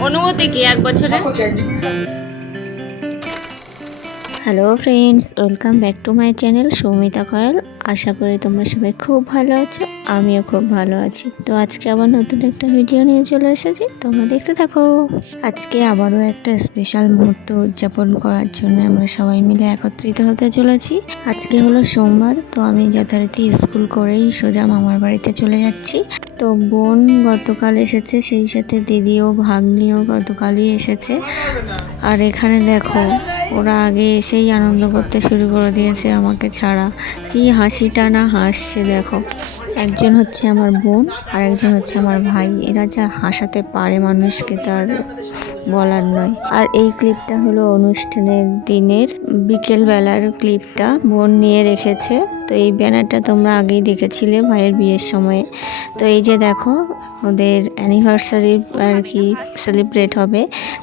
অনুভূতি কি এক বছরে hello friends welcome back to my channel Soumita Koyal আশা করি তোমরা সবাই খুব ভালো আছো। আমিও খুব ভালো আছি। তো আজকে আবার নতুন একটা ভিডিও নিয়ে চলে এসেছি। তোমরা দেখতে থাকো। আজকে আবারও একটা স্পেশাল মুহূর্ত উদযাপন করার জন্য আমরা সবাই মিলে একত্রিত হতে চলেছি। আজকে হলো সোমবার, তো আমি যথারীতি স্কুল করেই সোজা মামার বাড়িতে চলে যাচ্ছি। তো বোন গতকাল এসেছে, সেই সাথে দিদিও, ভাগ্নিও গতকালই এসেছে। আর এখানে দেখো, ওরা আগে এসেই আনন্দ করতে শুরু করে দিয়েছে আমাকে ছাড়া। কি হাসিটা না হাসছে, দেখো। একজন হচ্ছে আমার বোন আর একজন হচ্ছে আমার ভাই। এরা যা হাসাতে পারে মানুষকে তার বলার নয়। আর এই ক্লিপটা হলো অনুষ্ঠানের দিনের বিকেল বেলার ক্লিপটা। বোন নিয়ে রেখেছে। তো এই ব্যানারটা তোমরা আগেই দেখেছিলে ভাইয়ের বিয়ের সময়ে। তো এই যে দেখো, ওদের অ্যানিভার্সারি আর কি সেলিব্রেট হবে,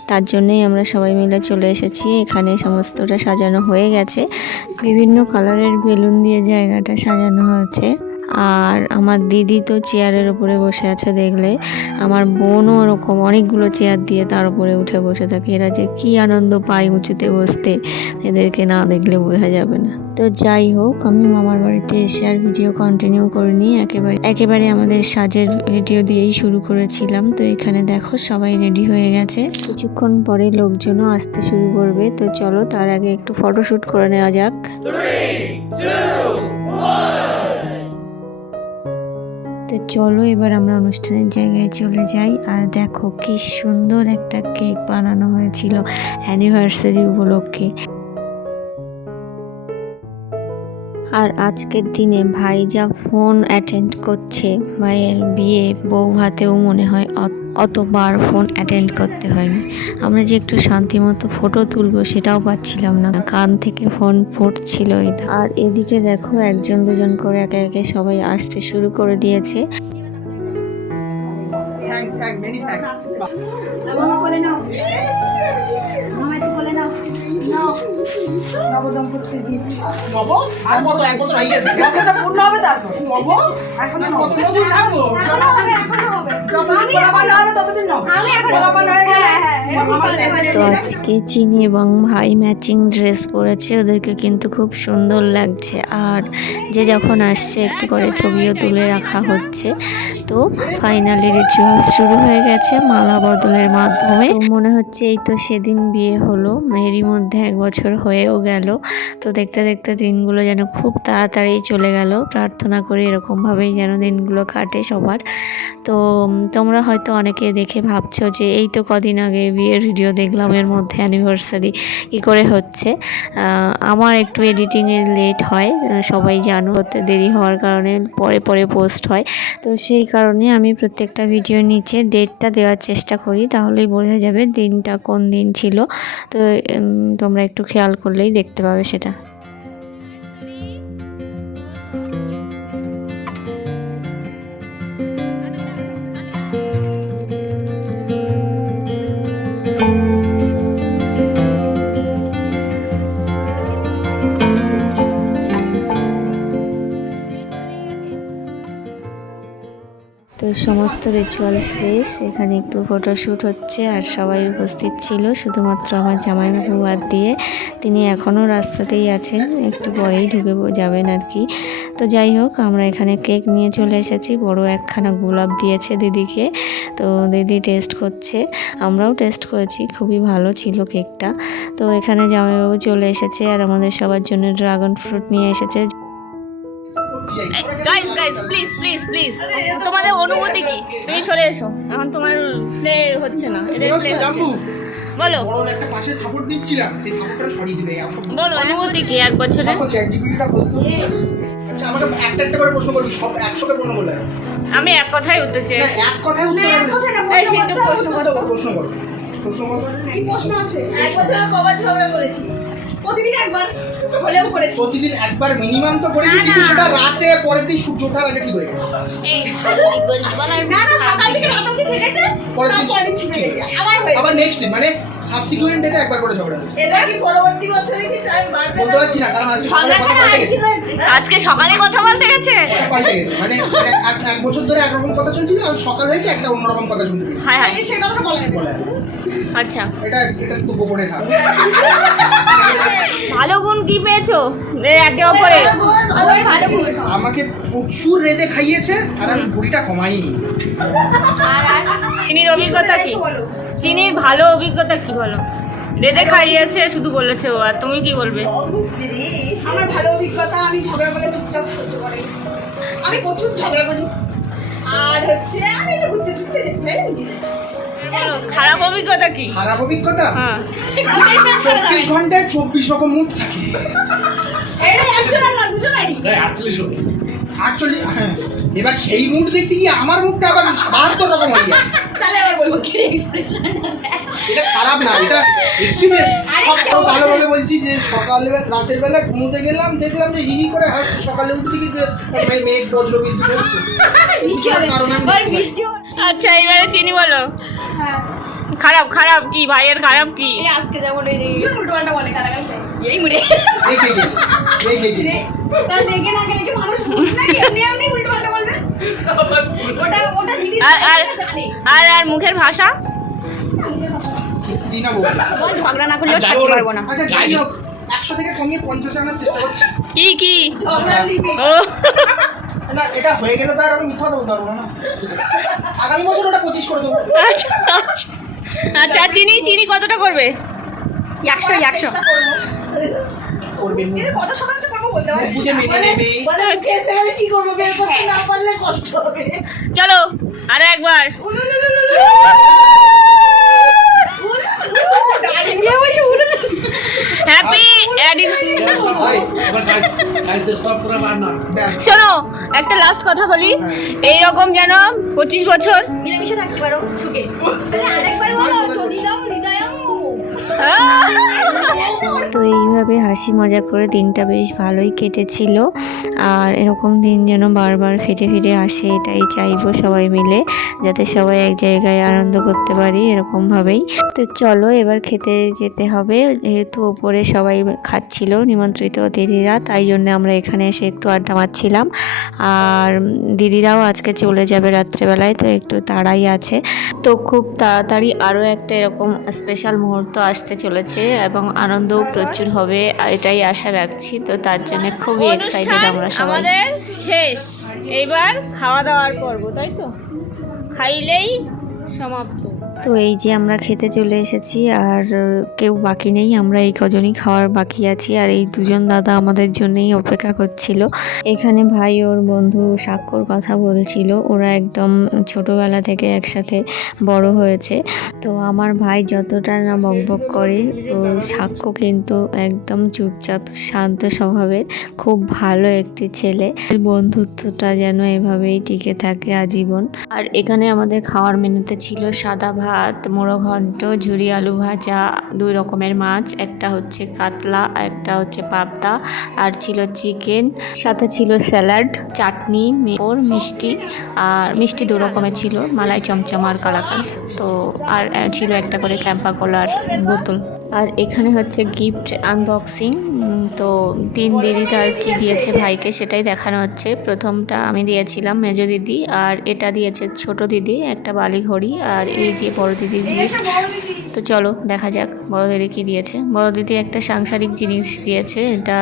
তার জন্যই আমরা সবাই মিলে চলে এসেছি। এখানে সমস্তটা সাজানো হয়ে গেছে। বিভিন্ন কালারের বেলুন দিয়ে জায়গাটা সাজানো হয়েছে। আর আমার দিদি তো চেয়ারের উপরে বসে আছে দেখলে। আমার বোনও ওরকম অনেকগুলো চেয়ার দিয়ে তার উপরে উঠে বসে থাকে। এরা যে কি আনন্দ পায় উঁচুতে বসতে, এদেরকে না দেখলে বোঝা যাবে না। তো যাই হোক, আমি মামার বাড়িতে এসে আর ভিডিও কন্টিনিউ করিনি একেবারে একেবারে আমাদের সাজের ভিডিও দিয়েই শুরু করেছিলাম। তো এখানে দেখো সবাই রেডি হয়ে গেছে। কিছুক্ষণ পরে লোকজনও আসতে শুরু করবে। তো চলো তার আগে একটু ফটোশ্যুট করে নেওয়া যাক। তো চলো এবার আমরা অনুষ্ঠানের জায়গায় চলে যাই। আর দেখো কি সুন্দর একটা কেক বানানো হয়েছিল অ্যানিভার্সারি উপলক্ষে। আর আজকের দিনে ভাই যা ফোন অ্যাটেন্ড করছে, ভাইয়ের বিয়ে বউ হাতেও মনে হয় অত- অতবার ফোন অ্যাটেন্ড করতে হয়নি। আমরা যে একটু শান্তি মতো ফটো তুলবো সেটাও পাচ্ছিলাম না। কান থেকে ফোন ফুটছিল এটা আর এদিকে দেখো একজন দুজন করে একে একে সবাই আসতে শুরু করে দিয়েছে। থ্যাঙ্কস থ্যাঙ্ক মেনি থ্যাঙ্কস মামা বলে নাও মামা একটু বলে নাও নাও নব আর কত এক হয়ে গেছে পূর্ণ হবে তারপর নব এখন থাকব যতদিন বরাবর না হবে ততদিন নাও বরাবর হয়ে গেলে তো আজকে চিনি এবং ভাই ম্যাচিং ড্রেস পরেছে, ওদেরকে কিন্তু খুব সুন্দর লাগছে। আর যে যখন আসছে, একটু করে ছবিও তুলে রাখা হচ্ছে। তো ফাইনালি রিচুয়ালস শুরু হয়ে গেছে। মালা বদলের মাধ্যমে। মনে হচ্ছে এই তো সেদিন বিয়ে হলো এরই মধ্যে এক বছর হয়েও গেল। তো দেখতে দেখতে দিনগুলো যেন খুব তাড়াতাড়ি চলে গেল। প্রার্থনা করি এরকমভাবেই যেন দিনগুলো কাটে সবার। তো তোমরা হয়তো অনেকে দেখে ভাবছ যে এই তো কদিন আগে বিয়ের ভিডিও দেখলাম, এর মধ্যে অ্যানিভার্সারি কী করে হচ্ছে? আমার একটু এডিটিংয়ে লেট হয়, সবাই জানো হতে দেরি হওয়ার কারণে পরে পরে পোস্ট হয়। তো সেই কারণে আমি প্রত্যেকটা ভিডিও নিচে ডেটটা দেওয়ার চেষ্টা করি, তাহলেই বোঝা যাবে দিনটা কোন দিন ছিল। তো তোমরা একটু খেয়াল করলেই দেখতে পাবে সেটা। তো সমস্ত রিচুয়াল শেষ। এখানে একটু ফটোশ্যুট হচ্ছে আর সবাই উপস্থিত ছিল, শুধুমাত্র আমার জামাইবাবু বাদ দিয়ে। তিনি এখনও রাস্তাতেই আছেন, একটু পরেই ঢুকে যাবেন আর কি। তো যাই হোক, আমরা এখানে কেক নিয়ে চলে এসেছি। বড় একখানা গোলাপ দিয়েছে দিদিকে। তো দিদি টেস্ট করছে। আমরাও টেস্ট করেছি, খুবই ভালো ছিল কেকটা তো এখানে জামাইবাবু চলে এসেছে আর আমাদের সবার জন্য ড্রাগন ফ্রুট নিয়ে এসেছে। প্লিজ প্লিজ প্লিজ তোমাদের অনুভূতি কি? তুমি সরে এসো। এখন তোমার প্লে হচ্ছে না। এদের বেরোস হচ্ছে বলো। বড় একটা পাশে সাপোর্ট নিচ্ছিলাম সেই সাপোর্টটা সরিয়ে দিবে বলো অনুভূতি কি এক বছরে? বলতো আচ্ছা আমাকে একটা একটা করে প্রশ্ন করবি সব একশোকে প্রশ্ন করলে আমি এক কথাই উত্তর চেয়েছি। এক কথায় উত্তর প্রশ্ন করতো প্রশ্ন করো প্রশ্ন করো কি প্রশ্ন আছে। এক বছর কবার ঝগড়া করেছিস প্রতিদিন একবার হলেও করেছি। প্রতিদিন একবার মিনিমাম তো করেছি কিন্তু সেটা রাতে পরের দিন সূর্য ওঠার আগে ঠিক হয়ে গেছে। না না সকাল থেকে রাত অবধি থেকেছে পরের দিন- ঠিক হয়ে গেছে। আবার আবার নেক্সট দিন মানে সাবসিকুয়েন্ট ডেতে একবার করে ঝগড়া হয়েছে। এটা কি পরবর্তী বছরে কি টাইম বাড়বে বলতে পারছি না কারণ আজকে কথা পাল্টে গেছে। আজকে সকালে কথা বলতে গেছে? পাল্টে গেছে। মানে মানে এক- এক বছর ধরে একরকম কথা চলছিল আর সকাল হয়েছে একটা অন্যরকম কথা শুনতে পেয়েছি। হায় হায়। আমি সে কথাটা বলাই বলে আচ্ছা। এটা এটা একটু গোপনে থাক। ভালো গুণ কি পেয়েছ? এ, একে অপরে ভালো ভালো গুণ। আমাকে প্রচুর রেদে খাইয়েছে আর আমি ভুড়িটা কমাইনি। চিনির অভিজ্ঞতা কি? বলো। চিনির ভালো অভিজ্ঞতা কি বলো? রেদে খাইয়েছে শুধু বলেছে ও আর তুমি কি বলবে? আমার ভালো অভিজ্ঞতা আমি ঝগড়া করে চুপচাপ সহ্য করে। আমি প্রচুর ঝগড়া করি। আর হচ্ছে আমি একটু ঘুরতে ঘুরতে যেতে চাই খারাপ অভিজ্ঞতা কি? খারাপ অভিজ্ঞতা? হ্যাঁ। চব্বিশ ঘন্টায় চব্বিশ রকম মুড থাকে। একজনের না দুজনেরই। অ্যাকচুয়ালি হ্যাঁ। এবার সেই মুড দেখতে গিয়ে আমার মুডটা আবার বাহাত্তর রকম হয়ে যায়। তাহলে আবার বলব কি এক্সপ্রেশনটা এটা খারাপ না এটা এক্সট্রিমে সব ভালোভাবে বলছি যে সকালে রাতের বেলা ঘুমোতে গেলাম দেখলাম যে হি হি করে হাসছে। সকালে উঠে দেখি যে মেঘ বজ্র বিদ্যুৎ হচ্ছে। আচ্ছা এবারে চিনি বলো। হ্যাঁ। খারাপ খারাপ কি ভাইয়ের খারাপ কি? আজকে যেমন এই উল্টো পাল্টা বলে গালাগালি এই মুড়ে। আর আর মুখের ভাষা? কিস্তি দিই না বলব ঝগড়া না করলেও থাকতে পারব না। আচ্ছা যাই হোক একশো থেকে কমিয়ে পঞ্চাশে আনার চেষ্টা করছি। কি কি? না এটা হয়ে গেলে তো আর আমি মিথ্যা বলতে পারব না। আগামী বছর ওটা পঁচিশ করে দেবো। আচ্ছা। আচ্ছা। আচ্ছা চিনি চিনি কতটা করবে একশো একশো চলো করব। করবে শোনো একটা লাস্ট কথা বলি। এই রকম যেন পঁচিশ বছর মিলেমিশে থাকতে পারো সুখে। আরেকবার বলো তো এইভাবে হাসি মজা করে দিনটা বেশ ভালোই কেটেছিল। আর এরকম দিন যেন বারবার ফিরে ফিরে আসে, এটাই চাইব সবাই মিলে, যাতে সবাই এক জায়গায় আনন্দ করতে পারি এরকমভাবেই। তো চলো, এবার খেতে যেতে হবে, যেহেতু ওপরে সবাই খাচ্ছিল, নিমন্ত্রিত দিদিরা, তাই জন্য আমরা এখানে এসে একটু আড্ডা মারছিলাম। আর দিদিরাও আজকে চলে যাবে রাত্রেবেলায়, তো একটু তাড়াই আছে। তো খুব তাড়াতাড়ি আরও একটা এরকম স্পেশাল মুহূর্ত আসতে চলেছে এবং আনন্দও প্রচুর হবে। আর এটাই আশা রাখছি। তো তার জন্য খুবই এক্সাইটেড আমরা সবাই। আমাদের শেষ। এবার খাওয়া দাওয়ার পর্ব তাই তো? খাইলেই সমাপ্ত। তো এই যে আমরা খেতে চলে এসেছি আর কেউ বাকি নেই, আমরা এই কজনই খাওয়ার বাকি আছি আর এই দুজন দাদা আমাদের জন্যই অপেক্ষা করছিল। এখানে ভাই ওর বন্ধু সাক্ষর কথা বলছিল, ওরা একদম ছোটবেলা থেকে একসাথে বড় হয়েছে। তো আমার ভাই যতটা না বকবক করে, ও সাক্ষ্য কিন্তু একদম চুপচাপ, শান্ত স্বভাবের, খুব ভালো একটি ছেলে। বন্ধুত্বটা যেন এভাবেই টিকে থাকে আজীবন। আর এখানে আমাদের খাওয়ার মেনুতে ছিল সাদা ভাত মোড়ো ঘন্ট, ঝুরি আলু ভাজা, দুই রকমের মাছ। একটা হচ্ছে কাতলা, একটা হচ্ছে পাবদা, আর ছিল চিকেন, সাথে ছিল স্যালাড, চাটনি, মেপর, মিষ্টি, আর মিষ্টি দু রকমের ছিল, মালাই চমচম আর কালাকাঁদ। তো, আর আর ছিল একটা করে ক্যাম্পা কলার বোতল। আর এখানে হচ্ছে গিফট আনবক্সিং তো তিন দিদি তার কি দিয়েছে ভাইকে সেটাই দেখানো হচ্ছে। প্রথমটা আমি দিয়েছিলাম মেজো দিদি আর এটা দিয়েছে ছোট দিদি, একটা বালি ঘড়ি আর এই যে বড় দিদি গিফট তো চলো দেখা যাক বড় দিদি কি দিয়েছে। বড় দিদি একটা সাংসারিক জিনিস দিয়েছে, এটা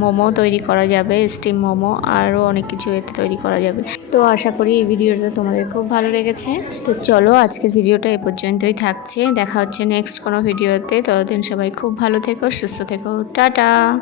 মোমো তৈরি করা যাবে স্টিম মোমো, আরও অনেক কিছু এতে তৈরি করা যাবে। তো আশা করি এই ভিডিওটা তোমাদের খুব ভালো লেগেছে। তো চলো আজকের ভিডিওটা এ পর্যন্তই থাকছে। দেখা হচ্ছে নেক্সট কোনো ভিডিওতে। ততদিন সবাই খুব ভালো থেকো, সুস্থ থেকো। টাটা!